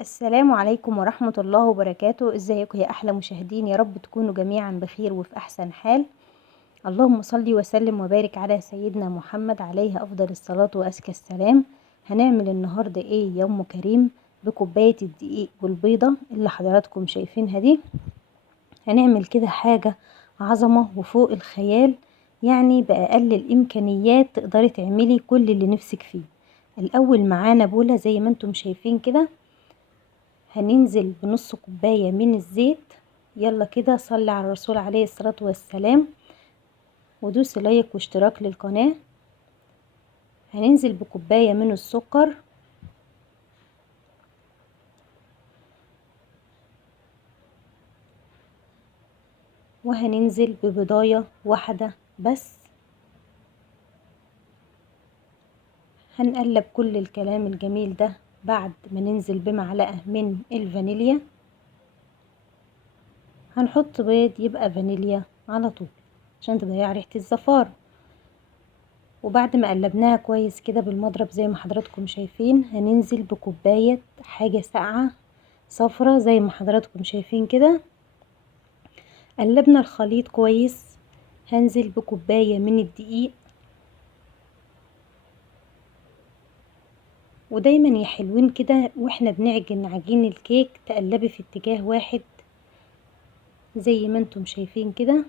السلام عليكم ورحمة الله وبركاته. ازيكم يا احلى مشاهدين؟ يا رب تكونوا جميعا بخير وفي احسن حال. اللهم صل وسلم وبارك على سيدنا محمد عليه افضل الصلاة وازكى السلام. هنعمل النهاردة ايه يا ام كريم؟ بكوباية الدقيق والبيضة اللي حضراتكم شايفينها دي. هنعمل كده حاجة عظمة وفوق الخيال، يعني بأقل الامكانيات تقدري تعملي كل اللي نفسك فيه. الاول معانا بولة زي ما انتم شايفين كده، هننزل بنص كوباية من الزيت. يلا كده صلي على الرسول عليه الصلاة والسلام، ودوسي لايك واشتراك للقناة. هننزل بكوباية من السكر، وهننزل ببضاية واحدة بس. هنقلب كل الكلام الجميل ده بعد ما ننزل بمعلقة من الفانيليا. هنحط بيض يبقى فانيليا على طول عشان تضيع ريحة الزفار. وبعد ما قلبناها كويس كده بالمضرب زي ما حضراتكم شايفين، هننزل بكوباية حاجة ساقعة صفرة زي ما حضراتكم شايفين كده. قلبنا الخليط كويس، هنزل بكوباية من الدقيق. ودايما يا حلوين كده واحنا بنعجن عجين الكيك تقلبي في اتجاه واحد زي ما انتم شايفين كده.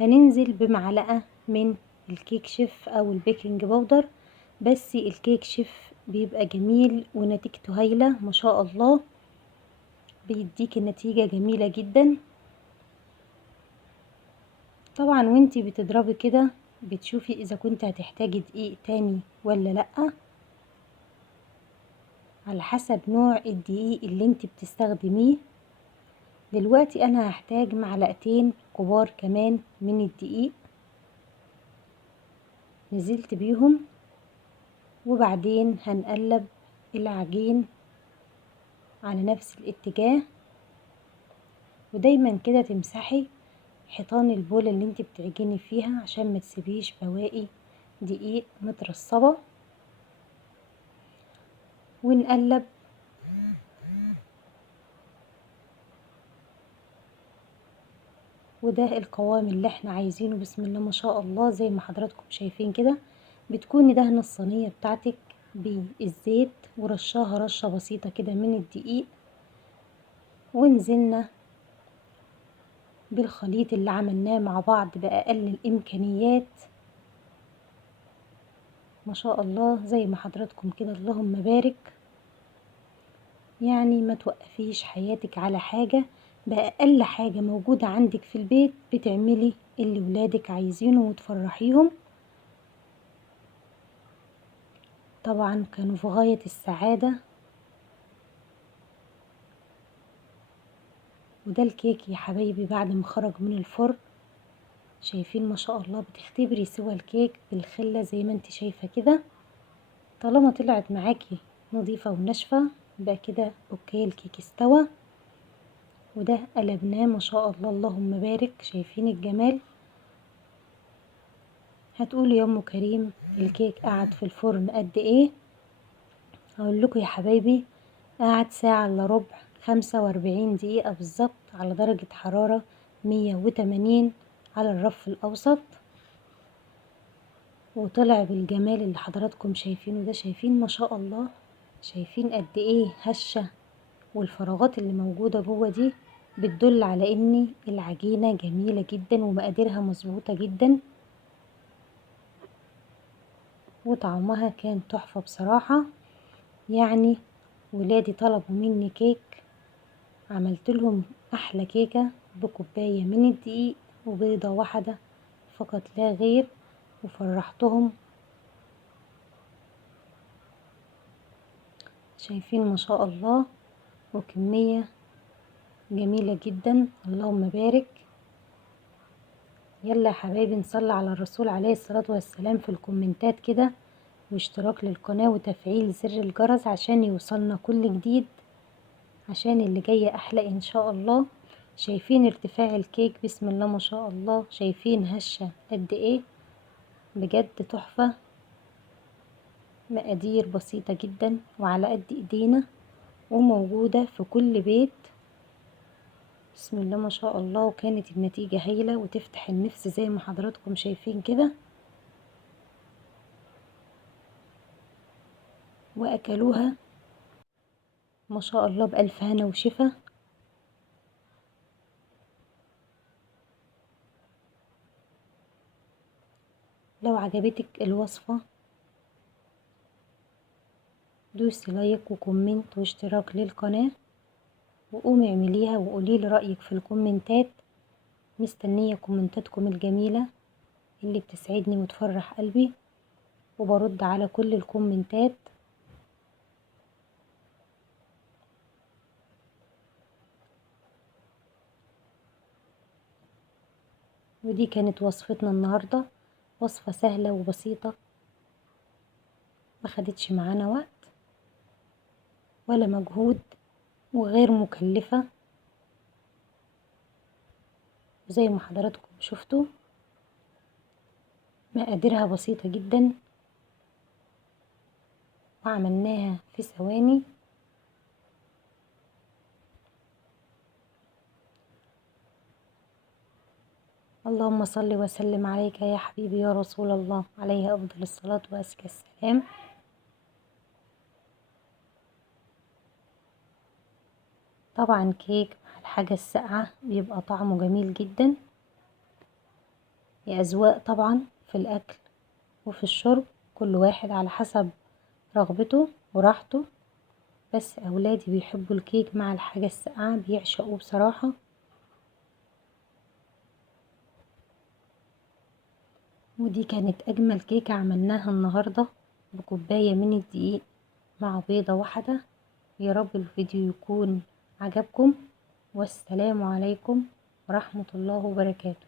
هننزل بمعلقة من الكيك شيف او البيكنج باودر، بس الكيك شيف بيبقى جميل ونتيجته هايلة ما شاء الله، بيديك النتيجة جميلة جدا. طبعا وانتي بتضربي كده بتشوفي اذا كنت هتحتاجي دقيق تاني ولا لأ، على حسب نوع الدقيق اللي انتي بتستخدميه. دلوقتي انا هحتاج معلقتين كبار كمان من الدقيق، نزلت بيهم. وبعدين هنقلب العجين على نفس الاتجاه، ودايما كده تمسحي حيطان البولة اللي انتي بتعجني فيها عشان ما تسيبيش بواقي دقيق مترصبة. ونقلب وده القوام اللي احنا عايزينه. بسم الله ما شاء الله زي ما حضراتكم شايفين كده. بتكوني دهنة الصينية بتاعتك بالزيت ورشاها رشة بسيطة كده من الدقيق، ونزلنا بالخليط اللي عملناه مع بعض بأقل الإمكانيات. ما شاء الله زي ما حضراتكم كده، اللهم بارك. يعني ما توقفيش حياتك على حاجة، بأقل حاجة موجودة عندك في البيت بتعملي اللي ولادك عايزينه وتفرحيهم. طبعا كانوا في غاية السعادة. وده الكيك يا حبايبي بعد ما خرج من الفرن. شايفين ما شاء الله، بتختبري سوى الكيك بالخلة زي ما انت شايفة كده. طالما طلعت معاكي نظيفة وناشفة يبقى كده اوكي، الكيك استوى. وده قلبناه ما شاء الله، اللهم بارك. شايفين الجمال؟ هتقولي يا ام كريم الكيك قعد في الفرن قد ايه؟ هقول لكم يا حبايبي، قعد ساعة الا ربع، 45 دقيقة بالظبط على درجة حرارة 180 على الرف الأوسط. وطلع بالجمال اللي حضراتكم شايفينه ده. شايفين ما شاء الله؟ شايفين قد ايه هشة؟ والفراغات اللي موجودة جوه دي بتدل على ان العجينة جميلة جدا ومقاديرها مظبوطة جدا، وطعمها كان تحفة بصراحة. يعني ولادي طلبوا مني كيك، عملت لهم احلى كيكة بكوباية من الدقيق وبيضة واحدة فقط لا غير، وفرحتهم. شايفين ما شاء الله؟ وكمية جميلة جدا، اللهم بارك. يلا يا حبايبي نصلي على الرسول عليه الصلاة والسلام في الكومنتات كده، واشتراك للقناة وتفعيل زر الجرس عشان يوصلنا كل جديد، عشان اللي جاي احلى ان شاء الله. شايفين ارتفاع الكيك؟ بسم الله ما شاء الله. شايفين هشة قد ايه؟ بجد تحفة. مقادير بسيطة جدا وعلى قد ايدينا وموجودة في كل بيت. بسم الله ما شاء الله، وكانت النتيجة هايلة وتفتح النفس زي ما حضراتكم شايفين كده، واكلوها ما شاء الله بألف هنا وشفا. لو عجبتك الوصفة دوسي لايك وكومنت واشتراك للقناة، وقومي اعمليها وقوليلي رأيك في الكومنتات. مستنية كومنتاتكم الجميلة اللي بتسعدني وتفرح قلبي، وبرد على كل الكومنتات. ودي كانت وصفتنا النهاردة، وصفة سهلة وبسيطة، ما خدتش معانا وقت ولا مجهود وغير مكلفة. زي ما حضراتكم شفتوا مقاديرها بسيطة جدا وعملناها في ثواني. اللهم صل وسلم عليك يا حبيبي يا رسول الله، عليه أفضل الصلاة وأزكى السلام. طبعا كيك مع الحاجة الساقعة بيبقى طعمه جميل جدا. هي أذواق طبعا في الأكل وفي الشرب، كل واحد على حسب رغبته وراحته. بس أولادي بيحبوا الكيك مع الحاجة الساقعة، بيعشقوه بصراحة. ودي كانت أجمل كيكة عملناها النهاردة بكوباية من الدقيق مع بيضة واحدة. يا رب الفيديو يكون عجبكم، والسلام عليكم ورحمة الله وبركاته.